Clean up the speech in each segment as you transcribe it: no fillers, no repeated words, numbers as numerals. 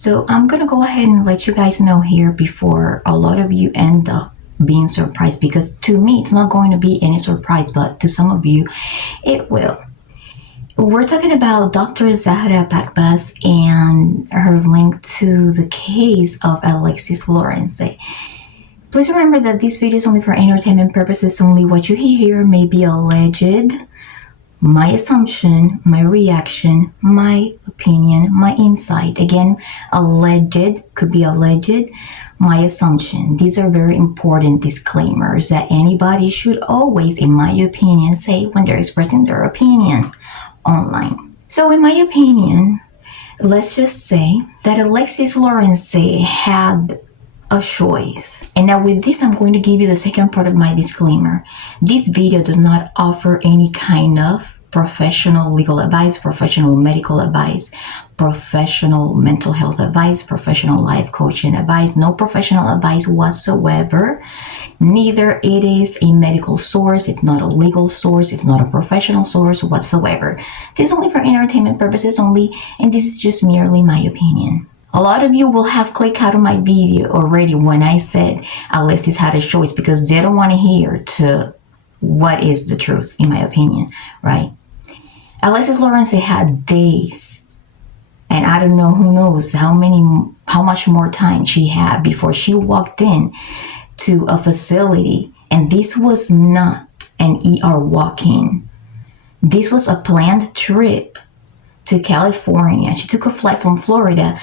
So I'm gonna go ahead and let you guys know here before a lot of you end up being surprised, because to me it's not going to be any surprise, but to some of you it will. We're talking about Dr. Zahra Pakbaz and her link to the case of Alexis Lorenze. Please remember that this video is only for entertainment purposes only. What you hear here may be alleged, my assumption, my reaction, my opinion, my insight. Again, alleged could be alleged, my assumption. These are very important disclaimers that anybody should always, in my opinion, say when they're expressing their opinion online. So in my opinion, let's just say that Alexis Lorenze had a choice. And now with this, I'm going to give you the second part of my disclaimer. This video does not offer any kind of professional legal advice, professional medical advice, professional mental health advice, professional life coaching advice, no professional advice whatsoever. Neither it is a medical source, it's not a legal source, it's not a professional source whatsoever. This is only for entertainment purposes only, and this is just merely my opinion. A lot of you will have clicked out of my video already when I said Alexis had a choice, because they don't want to hear to what is the truth, in my opinion, right? Alexis Lorenze had days, and I don't know, who knows how much more time she had before she walked in to a facility. And this was not an ER walk-in. This was a planned trip to California. She took a flight from Florida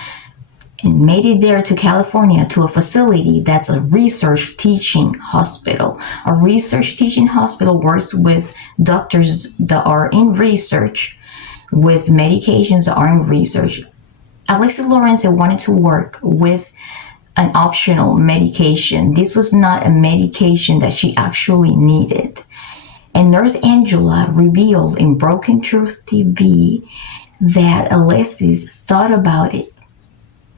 and made it there to California to a facility that's a research teaching hospital. A research teaching hospital works with doctors that are in research, with medications that are in research. Alexis Lorenze wanted to work with an optional medication. This was not a medication that she actually needed. And Nurse Angela revealed in Broken Truth TV that Alexis thought about it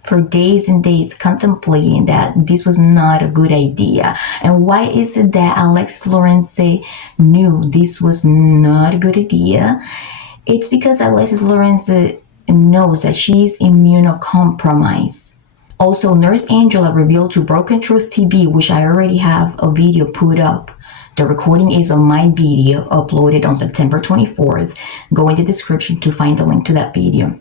for days and days, contemplating that this was not a good idea. And why is it that Alexis Lorenze knew this was not a good idea? It's because Alexis Lorenze knows that she is immunocompromised. Also, Nurse Angela revealed to Broken Truth TV, which I already have a video put up. The recording is on my video uploaded on September 24th. Go in the description to find the link to that video.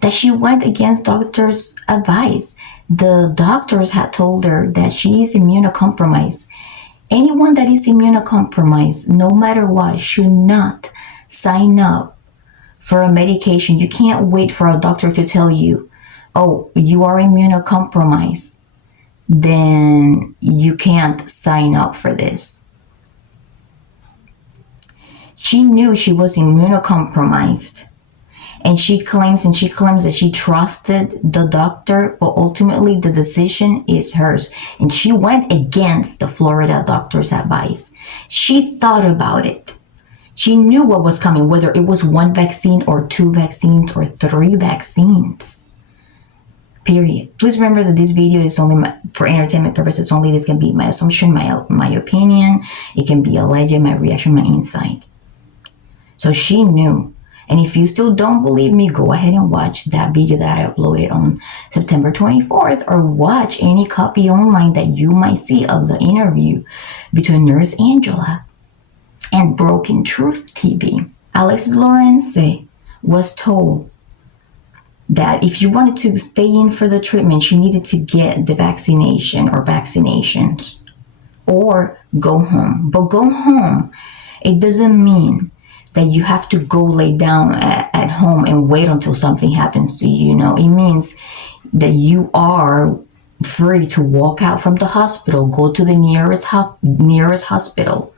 That she went against doctors' advice. The doctors had told her that she is immunocompromised. Anyone that is immunocompromised, no matter what, should not sign up for a medication. You can't wait for a doctor to tell you, oh, you are immunocompromised, then you can't sign up for this. She knew she was immunocompromised. And she claims that she trusted the doctor, but ultimately the decision is hers. And she went against the Florida doctor's advice. She thought about it. She knew what was coming, whether it was one vaccine or two vaccines or three vaccines. Period. Please remember that this video is only for entertainment purposes only. This can be my assumption, my opinion. It can be alleged, my reaction, my insight. So she knew. And if you still don't believe me, go ahead and watch that video that I uploaded on September 24th, or watch any copy online that you might see of the interview between Nurse Angela and Broken Truth TV. Alexis Lorenze was told that if you wanted to stay in for the treatment, she needed to get the vaccination or vaccinations or go home. But go home, it doesn't mean that you have to go lay down at home and wait until something happens to you. No, it means that you are free to walk out from the hospital, go to the nearest hospital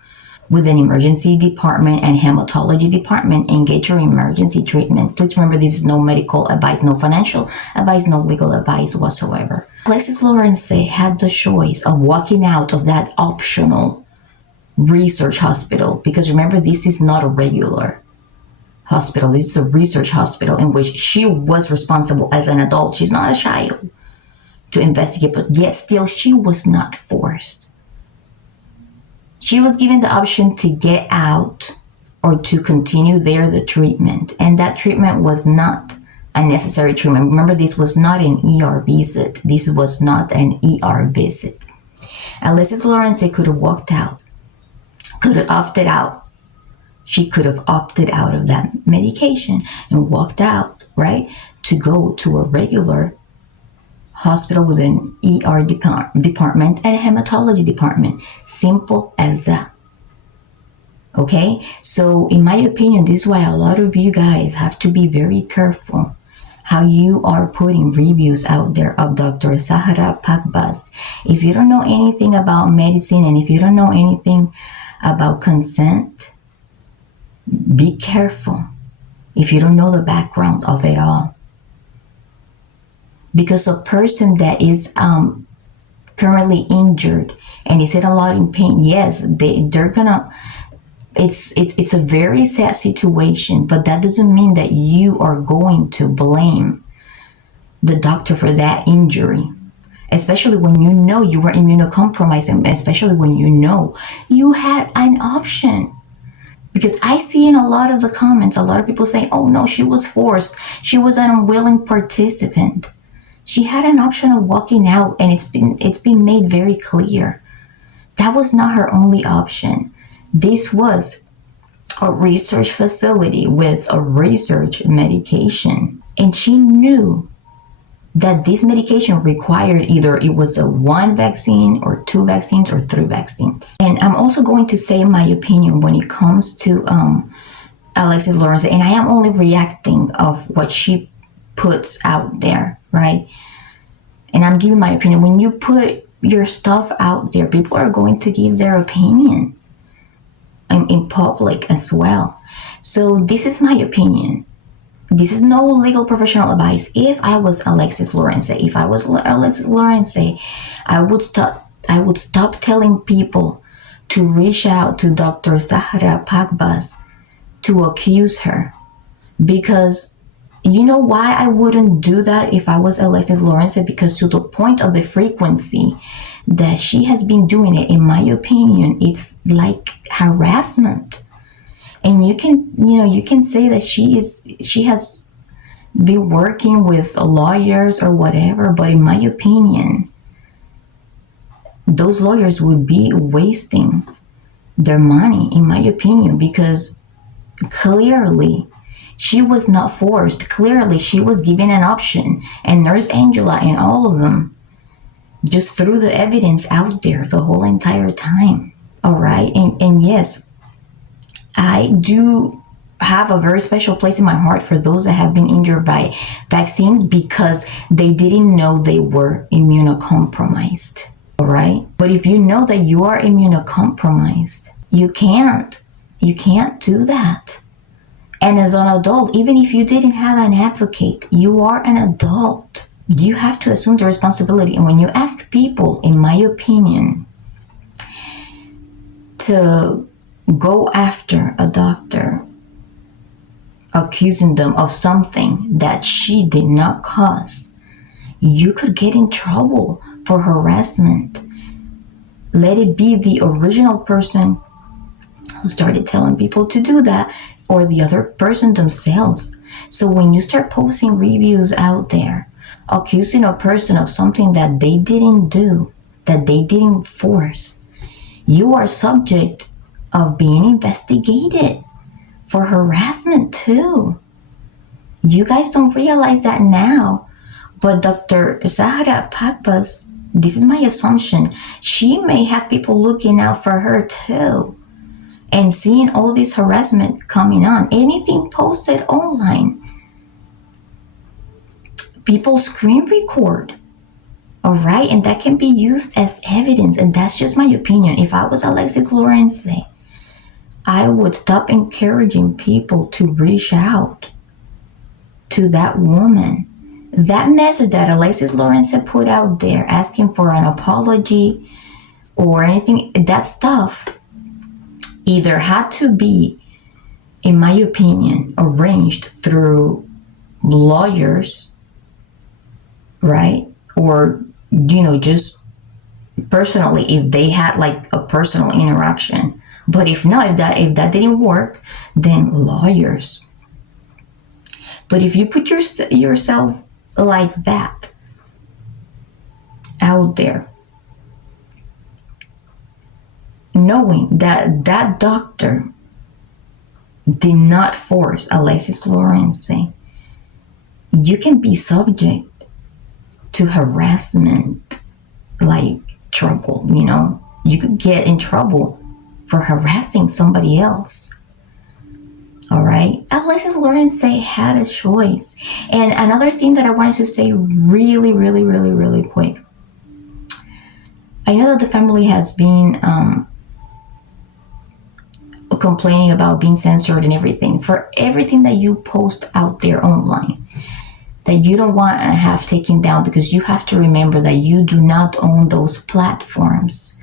with an emergency department and hematology department, and get your emergency treatment. Please remember, this is no medical advice, no financial advice, no legal advice whatsoever. Alexis Lorenze had the choice of walking out of that optional research hospital, because remember, this is not a regular hospital. This is a research hospital in which she was responsible as an adult. She's not a child to investigate, but yet still she was not forced. She was given the option to get out or to continue there the treatment, and that treatment was not unnecessary treatment. Remember, this was not an ER visit. This was not an ER visit. Alexis Lorenze could have walked out, could have opted out. She could have opted out of that medication and walked out, right, to go to a regular hospital with an ER department and a hematology department. Simple as that. Okay, so in my opinion, this is why a lot of you guys have to be very careful how you are putting reviews out there of Dr. Zahra Pakbaz. If you don't know anything about medicine and if you don't know anything about consent, be careful if you don't know the background of it all. Because a person that is currently injured and is in a lot in pain, yes, they're gonna, it's a very sad situation, but that doesn't mean that you are going to blame the doctor for that injury, especially when you know you were immunocompromised, and especially when you know you had an option. Because I see in a lot of the comments, a lot of people say, oh no, she was forced, she was an unwilling participant. She had an option of walking out, and it's been made very clear that was not her only option. This was a research facility with a research medication, and she knew that this medication required either it was a 1 vaccine or 2 vaccines or 3 vaccines. And I'm also going to say my opinion when it comes to Alexis Lorenze, and I am only reacting of what she puts out there, right? And I'm giving my opinion. When you put your stuff out there, people are going to give their opinion in public as well. So this is my opinion. This is no legal professional advice. If I was Alexis Lorenze, I would stop telling people to reach out to Dr. Zahra Pakbaz to accuse her. Because you know why I wouldn't do that if I was Alexis Lorenze? Because to the point of the frequency that she has been doing it, in my opinion, it's like harassment. And you can say that she has been working with lawyers or whatever, but in my opinion, those lawyers would be wasting their money, in my opinion, because clearly she was not forced. Clearly she was given an option, and Nurse Angela and all of them just threw the evidence out there the whole entire time. All right, and yes, I do have a very special place in my heart for those that have been injured by vaccines because they didn't know they were immunocompromised. All right, but if you know that you are immunocompromised, you can't do that. And as an adult, even if you didn't have an advocate, you are an adult. You have to assume the responsibility. And when you ask people, in my opinion, to go after a doctor, accusing them of something that she did not cause, you could get in trouble for harassment. Let it be the original person who started telling people to do that, or the other person themselves. So when you start posting reviews out there, accusing a person of something that they didn't do, that they didn't force, you are subject of being investigated for harassment too. You guys don't realize that now, but Dr. Zahra Pakbaz, this is my assumption, she may have people looking out for her too, and seeing all this harassment coming on. Anything posted online, people screen record. All right, and that can be used as evidence, and that's just my opinion. If I was Alexis Lorenze, I would stop encouraging people to reach out to that woman. That message that Alexis Lorenze put out there, asking for an apology or anything, that stuff either had to be, in my opinion, arranged through lawyers, right? Or, just personally, if they had like a personal interaction. But if not, if that didn't work, then lawyers. But if you put yourself like that out there, knowing that that doctor did not force Alexis Lorenze, you can be subject to harassment, like trouble, you know? You could get in trouble for harassing somebody else. All right. Alexis Lorenze had a choice. And another thing that I wanted to say really, really, really, really quick. I know that the family has been complaining about being censored and everything. For everything that you post out there online that you don't want to have taken down, because you have to remember that you do not own those platforms.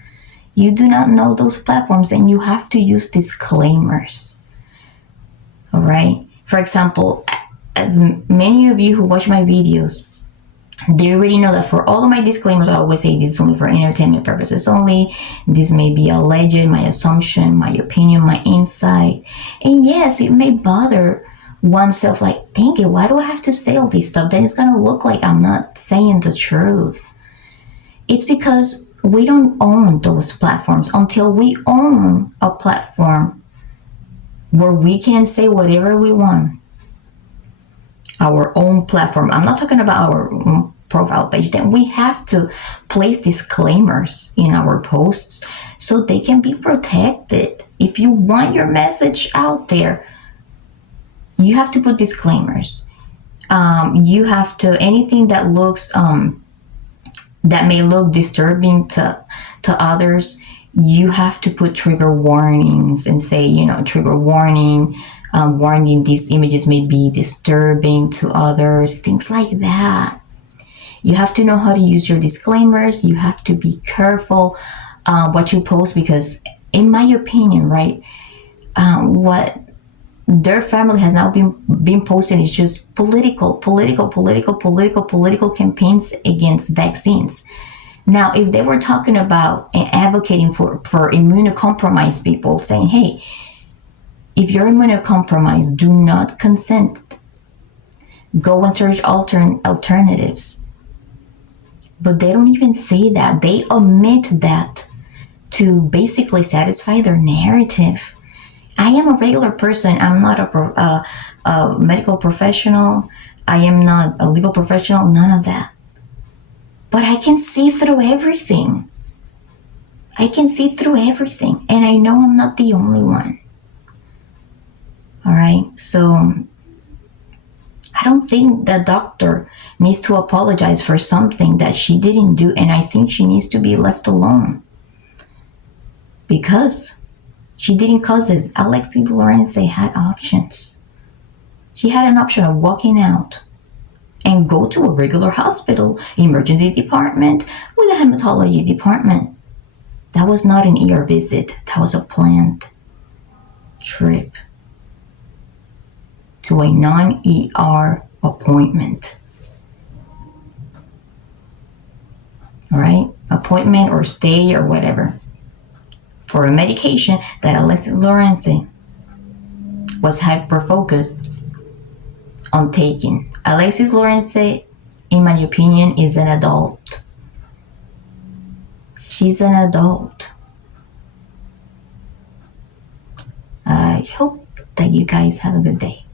You do not know those platforms, and you have to use disclaimers. All right. For example, as many of you who watch my videos, they already know that for all of my disclaimers, I always say this is only for entertainment purposes only. This may be alleged, my assumption, my opinion, my insight. And yes, it may bother oneself, like, thinking, why do I have to say all this stuff? Then it's going to look like I'm not saying the truth. It's because we don't own those platforms. Until we own a platform where we can say whatever we want, our own platform, I'm not talking about our own profile page, then we have to place disclaimers in our posts so they can be protected. If you want your message out there, you have to put disclaimers. You have to, anything that looks that may look disturbing to others, you have to put trigger warnings and say, you know, trigger warning, warning, these images may be disturbing to others, things like that. You have to know how to use your disclaimers. You have to be careful what you post, because in my opinion, right, what their family has now been posting is just political campaigns against vaccines. Now, if they were talking about and advocating for immunocompromised people, saying, hey, if you're immunocompromised, do not consent. Go and search alternatives. But they don't even say that. They omit that to basically satisfy their narrative. I am a regular person. I'm not a medical professional. I am not a legal professional. None of that. But I can see through everything. I can see through everything. And I know I'm not the only one. All right. So I don't think the doctor needs to apologize for something that she didn't do. And I think she needs to be left alone. Because she didn't cause this. Alexis Lorenze had options. She had an option of walking out and go to a regular hospital, emergency department, with a hematology department. That was not an ER visit. That was a planned trip to a non-ER appointment. All right? Appointment or stay or whatever. For a medication that Alexis Lorenze was hyper-focused on taking. Alexis Lorenze, in my opinion, is an adult. She's an adult. I hope that you guys have a good day.